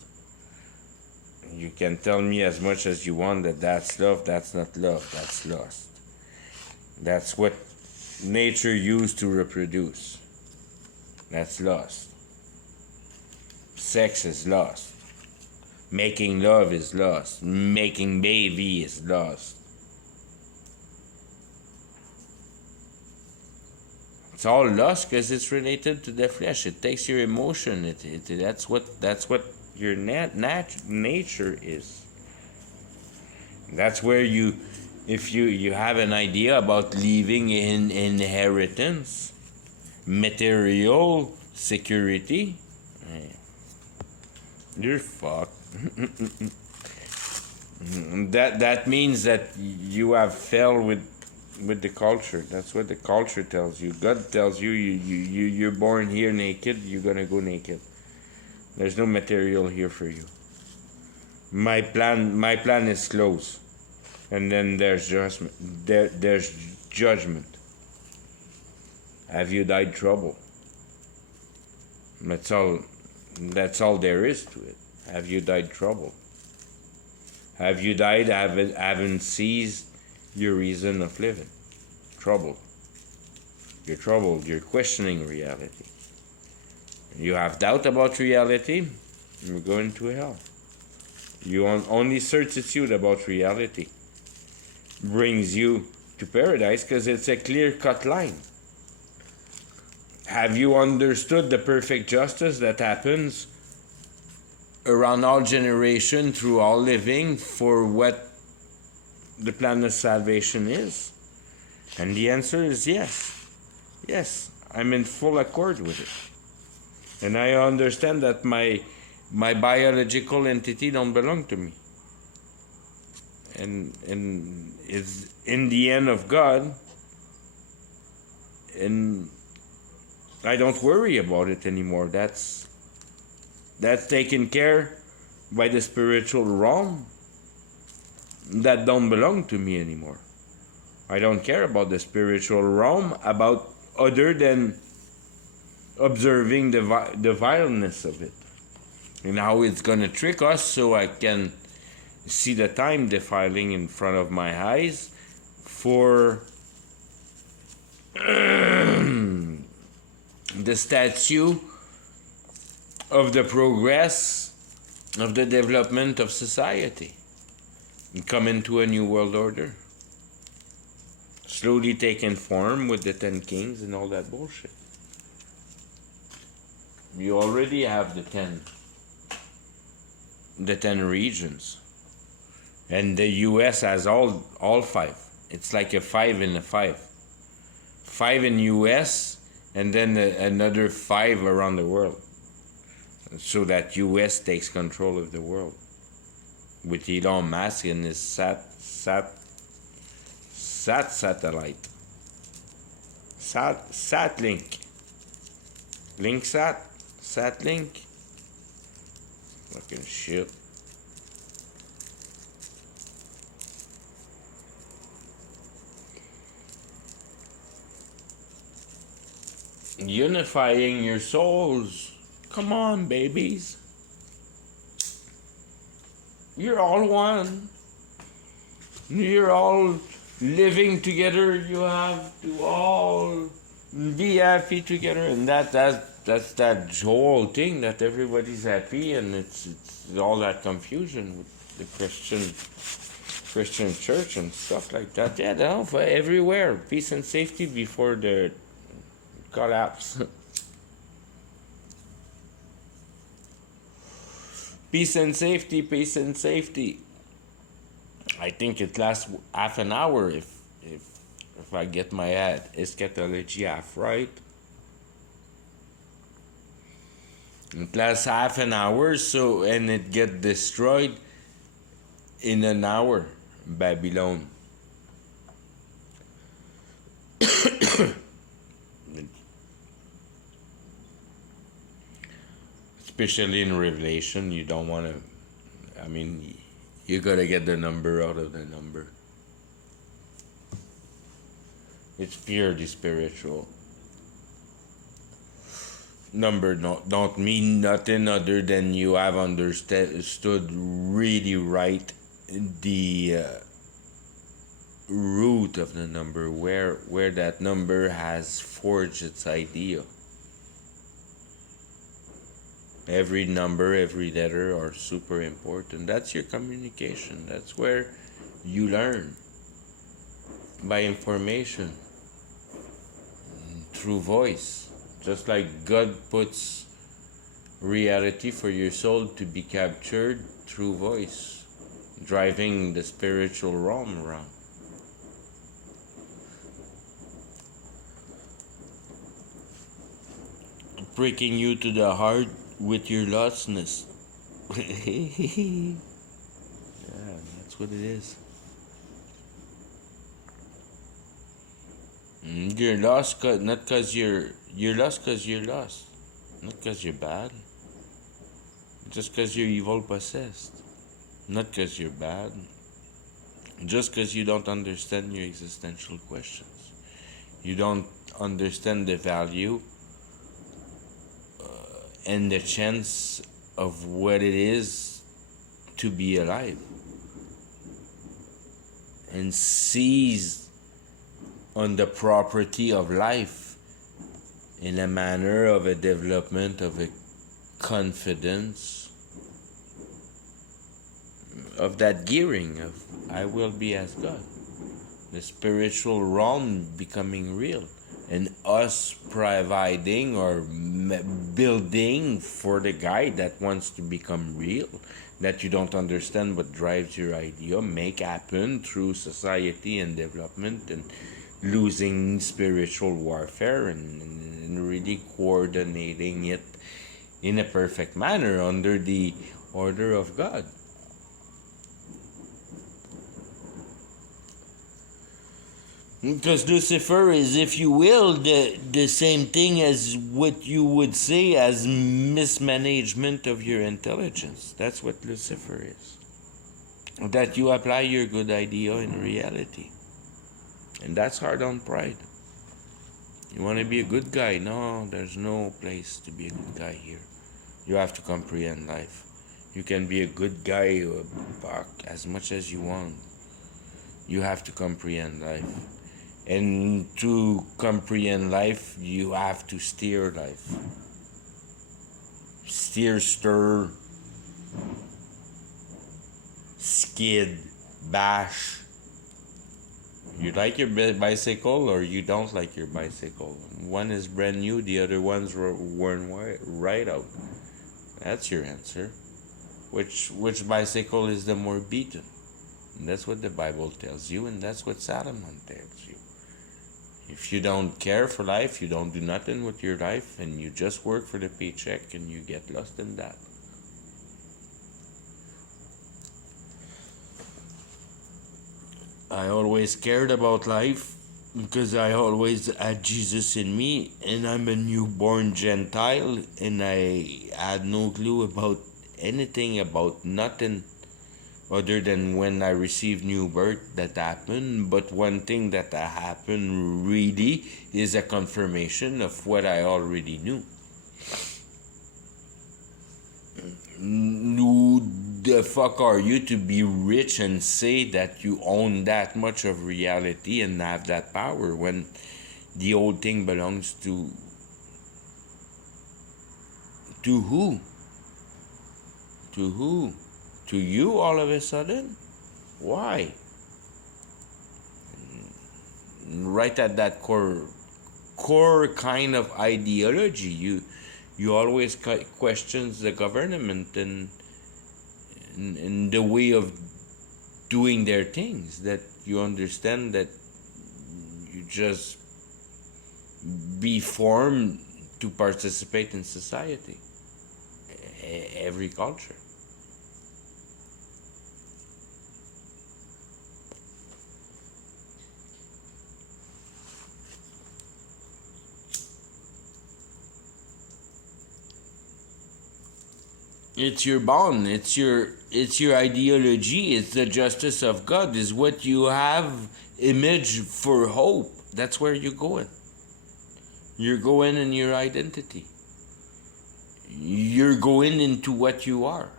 You can tell me as much as you want that that's love. That's not love. That's lust. That's what nature used to reproduce. That's lust. Sex is lust. Making love is lust. Making baby is lust. It's all lust because it's related to the flesh. It takes your emotion. That's what your nature is. That's where if you have an idea about leaving in inheritance, material security, you're fucked. That means that you have fell with the culture. That's what the culture tells you. God tells you you're born here naked, you're gonna go naked. There's no material here for you. My plan is closed. And then there's judgment. There's judgment. Have you died trouble? That's all there is to it. Have you died trouble? Have you died haven't seized your reason of living? Troubled. You're troubled. You're questioning reality. You have doubt about reality, you're going to hell. You only certitude about reality brings you to paradise because it's a clear-cut line. Have you understood the perfect justice that happens around all generation, through all living, for what the plan of salvation is? And the answer is yes. Yes, I'm in full accord with it. And I understand that my biological entity don't belong to me. And it's in the end of God, and I don't worry about it anymore. That's taken care by the spiritual realm. That don't belong to me anymore. I don't care about the spiritual realm, about other than observing the vileness of it and how it's gonna trick us, so I can see the time defiling in front of my eyes for the statue of the progress of the development of society and come into a new world order, slowly taking form with the 10 kings and all that bullshit. You already have the 10 regions, and the US has all 5. It's like a 5 in a 5. 5 in US, and then another 5 around the world, so that US takes control of the world with Elon Musk and his satellite, Satlink, Satlink, fucking shit. Unifying your souls. Come on, babies. You're all one. You're all living together. You have to all be happy together, and that's that whole thing that everybody's happy, and it's all that confusion with the Christian church and stuff like that. Yeah, no, for everywhere, peace and safety before the collapse. Peace and safety, peace and safety. I think it lasts half an hour if I get my eschatology half right. It lasts half an hour, so and it get destroyed in an hour. Babylon. Especially in Revelation, you don't want to. I mean, you gotta get the number out of the number. It's purely spiritual. Number don't mean nothing other than you have understood really right the root of the number, where that number has forged its idea. Every number, every letter are super important. That's your communication. That's where you learn by information through voice. Just like God puts reality for your soul to be captured through voice, driving the spiritual realm around. Pricking you to the heart with your lostness. Yeah, that's what it is. You're lost not because you're lost because you're lost. Not because you're bad. Just because you're evil possessed. Not because you're bad. Just because you don't understand your existential questions. You don't understand the value and the chance of what it is to be alive. And seize on the property of life in a manner of a development of a confidence of that gearing of I will be as God, the spiritual realm becoming real, and us providing or building for the guy that wants to become real, that you don't understand what drives your idea, make happen through society and development and losing spiritual warfare and really coordinating it in a perfect manner under the order of God. Because Lucifer is, if you will, the same thing as what you would say as mismanagement of your intelligence. That's what Lucifer is. That you apply your good idea in reality. And that's hard on pride. You want to be a good guy? No, there's no place to be a good guy here. You have to comprehend life. You can be a good guy or buck as much as you want. You have to comprehend life. And to comprehend life, you have to steer life. Steer, stir, skid, bash. You like your bicycle or you don't like your bicycle. One is brand new, the other one's worn right out. That's your answer. Which bicycle is the more beaten? And that's what the Bible tells you, and that's what Solomon tells you. If you don't care for life, you don't do nothing with your life, and you just work for the paycheck and you get lost in that. I always cared about life because I always had Jesus in me, and I'm a newborn Gentile, and I had no clue about anything, about nothing other than when I received new birth that happened. But one thing that happened really is a confirmation of what I already knew. Who the fuck are you to be rich and say that you own that much of reality and have that power when the whole thing belongs to To who? To who? To you all of a sudden? Why? Right at that core kind of ideology, you always questions the government and the way of doing their things, that you understand that you just be formed to participate in society, every culture. It's your bond. It's your ideology. It's the justice of God. Is what you have image for hope. That's where you're going. You're going in your identity. You're going into what you are.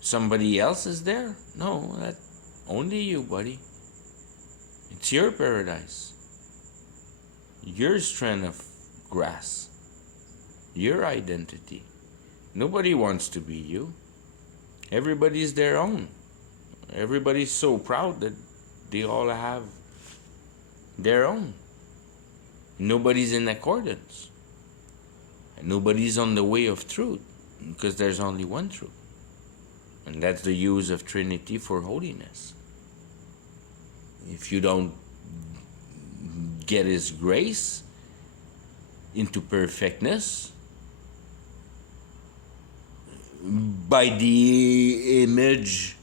Somebody else is there? No, that only you, buddy. It's your paradise. Your strand of grass. Your identity. Nobody wants to be you. Everybody's their own. Everybody's so proud that they all have their own. Nobody's in accordance. And nobody's on the way of truth, because there's only one truth. And that's the use of Trinity for holiness. If you don't get His grace into perfectness by the image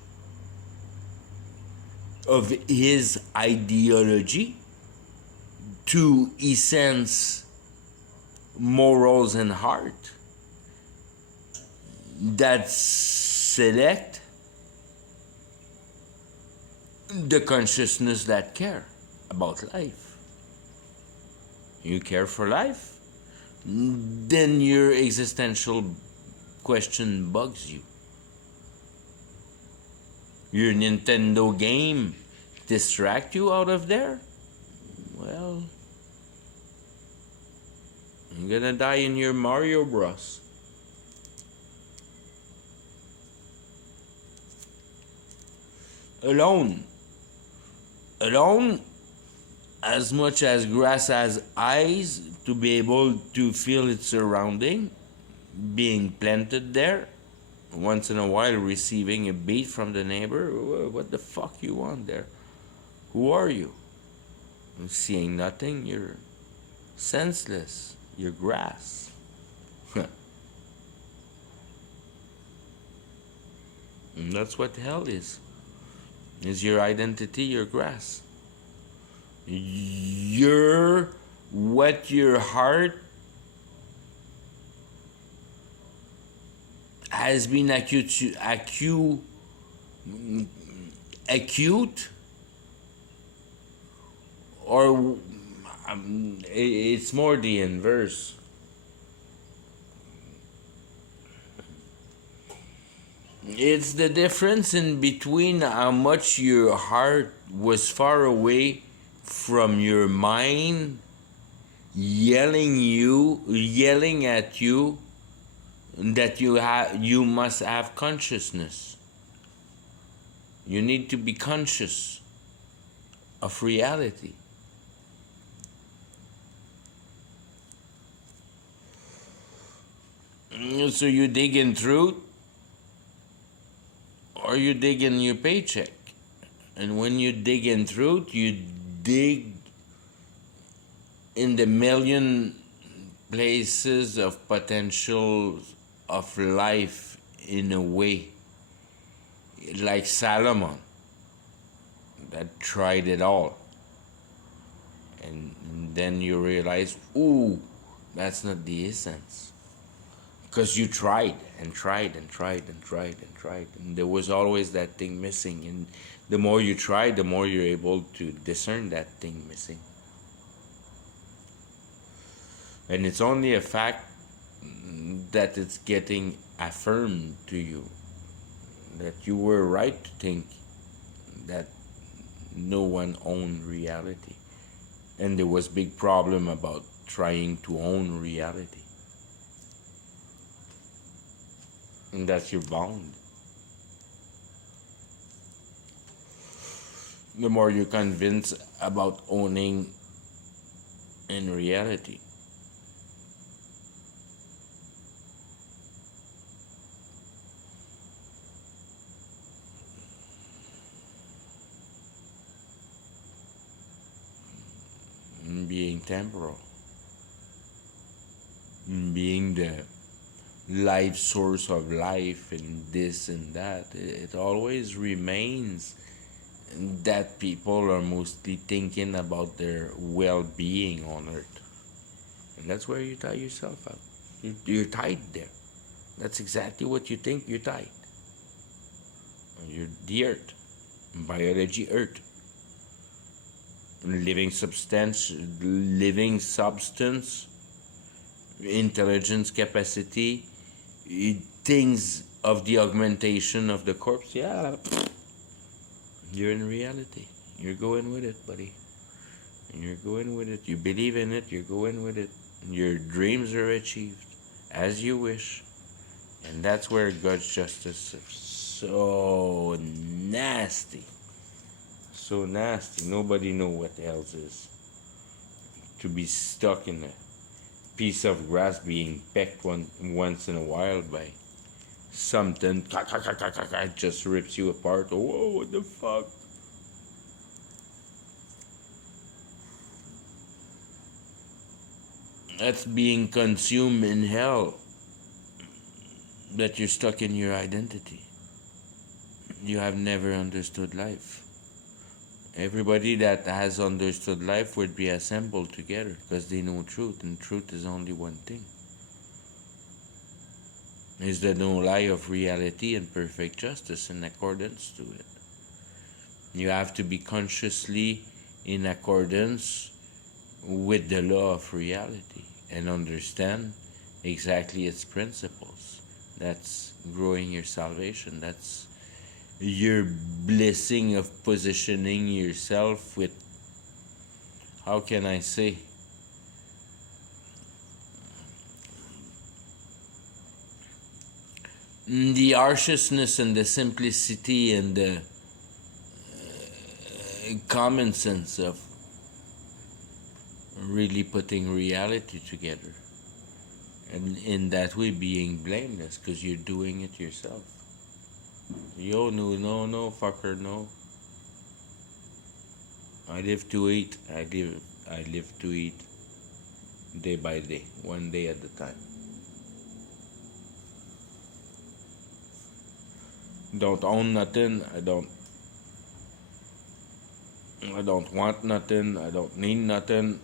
of His ideology to essence, morals, and heart that select the consciousness that care about life. You care for life, then your existential question bugs you. Your Nintendo game distract you out of there? Well, you're gonna die in your Mario Bros. Alone. Alone, as much as grass has eyes to be able to feel its surrounding, being planted there, once in a while receiving a beat from the neighbor. What the fuck you want there? Who are you? Seeing nothing, you're senseless. You're grass. And that's what hell is. Is your identity your grass? You're what your heart has been acute, or it's more the inverse. It's the difference in between how much your heart was far away from your mind, yelling at you that you must have consciousness. You need to be conscious of reality. So you dig in truth, or you dig in your paycheck. And when you dig in truth, you dig in the million places of potential of life in a way. Like Solomon, that tried it all. And then you realize, ooh, that's not the essence. Because you tried and tried and tried and tried and tried, and there was always that thing missing. And the more you try, the more you're able to discern that thing missing. And it's only a fact that it's getting affirmed to you that you were right to think that no one owned reality. And there was big problem about trying to own reality. And that's your bound. The more you're convinced about owning in reality, being temporal, being the life source of life and this and that, it always remains that people are mostly thinking about their well-being on earth. And that's where you tie yourself up. You're tied there. That's exactly what you think. You're tied. You're the earth, biology earth, living substance, intelligence capacity, things of the augmentation of the corpse. Yeah, you're in reality. You're going with it, buddy. You're going with it. You believe in it. You're going with it. Your dreams are achieved as you wish. And that's where God's justice is so nasty. So nasty. Nobody know what else is. To be stuck in a piece of grass being pecked once in a while by something just rips you apart. Whoa, what the fuck? That's being consumed in hell. That you're stuck in your identity. You have never understood life. Everybody that has understood life would be assembled together because they know truth, and truth is only one thing. Is the no lie of reality and perfect justice in accordance to it. You have to be consciously in accordance with the law of reality and understand exactly its principles. That's growing your salvation. That's your blessing of positioning yourself with, how can I say, the harshness and the simplicity and the common sense of really putting reality together. And in that way being blameless because you're doing it yourself. Yo, no, fucker, no. I live to eat. I live to eat day by day, one day at a time. Don't own nothing. I don't want nothing. I don't need nothing.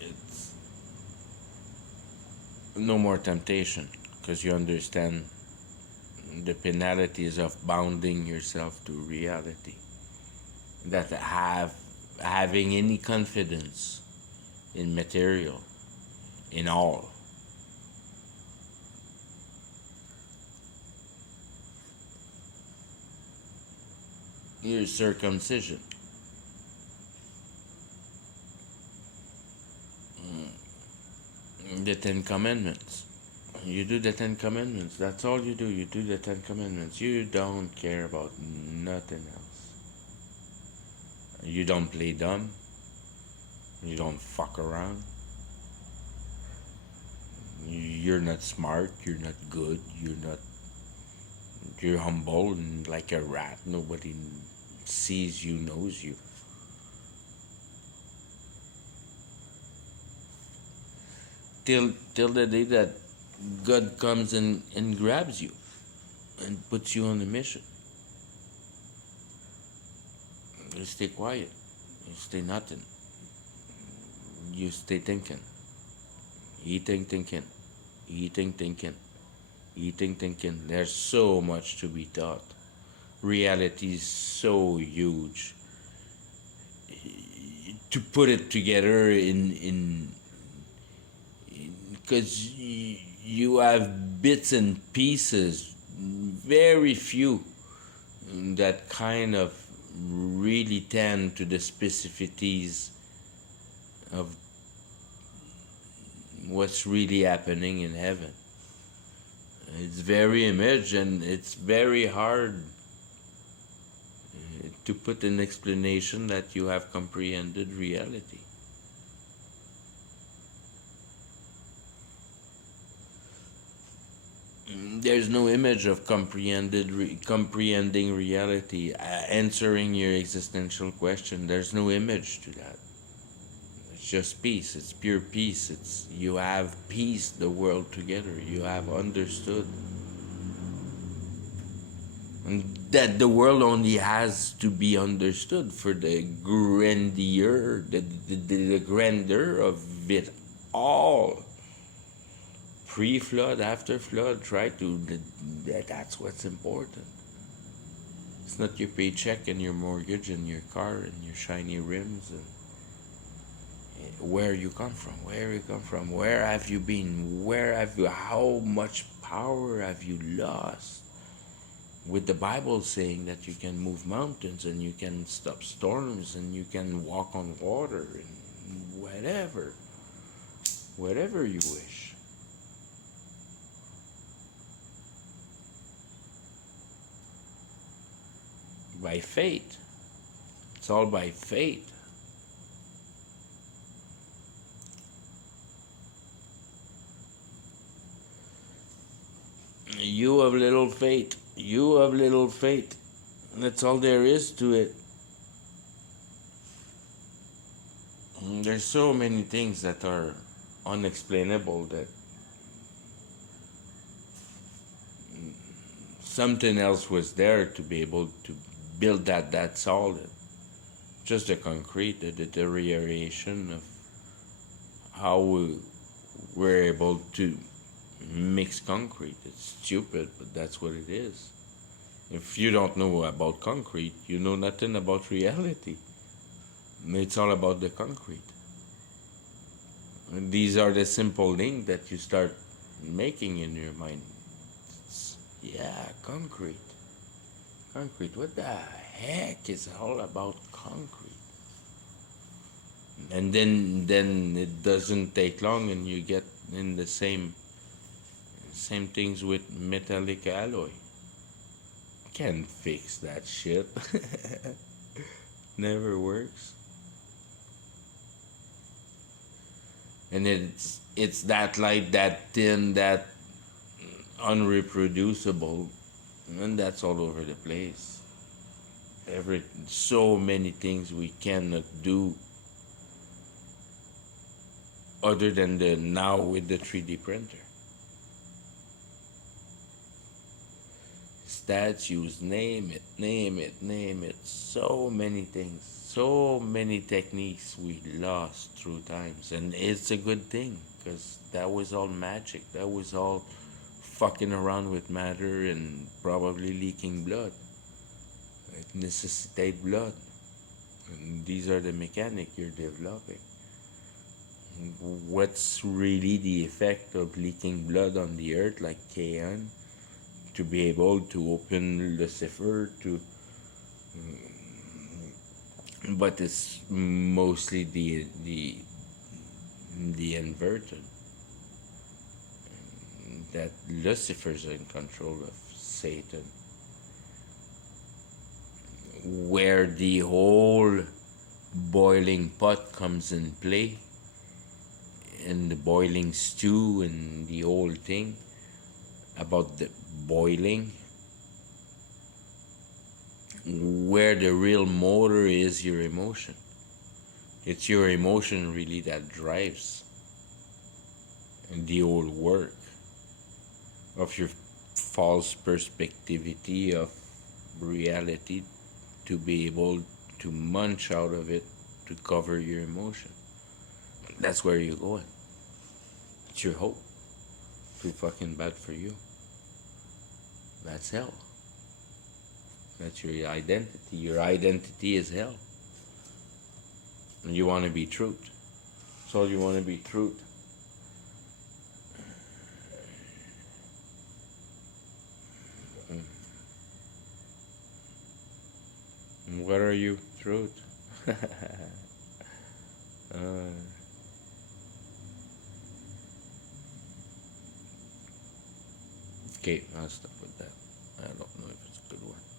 It's no more temptation because you understand the penalties of bounding yourself to reality. That having any confidence in material, in all. Your circumcision. The Ten Commandments. You do the Ten Commandments. That's all you do. You do the Ten Commandments. You don't care about nothing else. You don't play dumb. You don't fuck around. You're not smart. You're not good. You're humble and like a rat. Nobody sees you, knows you. Till the day that God comes and grabs you and puts you on a mission. You stay quiet. You stay nothing. You stay thinking. Thinking. Thinking. Thinking. There's so much to be taught. Reality is so huge. To put it together in because you have bits and pieces, very few, that kind of really tend to the specificities of what's really happening in heaven. It's very image, and it's very hard to put an explanation that you have comprehended reality. There's no image of comprehending reality, answering your existential question. There's no image to that. It's just peace. It's pure peace. It's you have pieced the world together. You have understood. And that the world only has to be understood for the grandeur, the grandeur of it all. Pre-flood, after flood, try to. That's what's important. It's not your paycheck and your mortgage and your car and your shiny rims and where you come from, where have you been, how much power have you lost? With the Bible saying that you can move mountains and you can stop storms and you can walk on water and whatever you wish. By faith. It's all by faith. You have little faith. You have little faith. That's all there is to it. There's so many things that are unexplainable that something else was there to be able to build that solid. Just the concrete, the deterioration of how we were able to mix concrete. It's stupid, but that's what it is. If you don't know about concrete, you know nothing about reality. It's all about the concrete. And these are the simple things that you start making in your mind. Yeah, concrete. Concrete. What the heck is all about concrete? And then it doesn't take long, and you get in the same things with metallic alloy. Can't fix that shit. Never works. And it's that light, that thin, that unreproducible, and that's all over the place. So many things we cannot do other than the now with the 3D printer. Statues, name it. So many things, so many techniques we lost through times, and it's a good thing because that was all magic. That was all fucking around with matter and probably leaking blood. It necessitates blood, and these are the mechanics you're developing. What's really the effect of leaking blood on the earth, like Kaon? To be able to open Lucifer to, but it's mostly the inverted, that Lucifer's in control of Satan, where the whole boiling pot comes in play, and the boiling stew and the whole thing about the boiling, where the real motor is your emotion. It's your emotion really that drives the whole work of your false perspectivity of reality, to be able to munch out of it to cover your emotion. That's where you're going. It's your hope. Too fucking bad for you. That's hell. That's your identity. Your identity is hell. And you want to be truth. So you want to be truth. What are you? Truth. Okay, I'll stop with that. I don't know if it's a good one.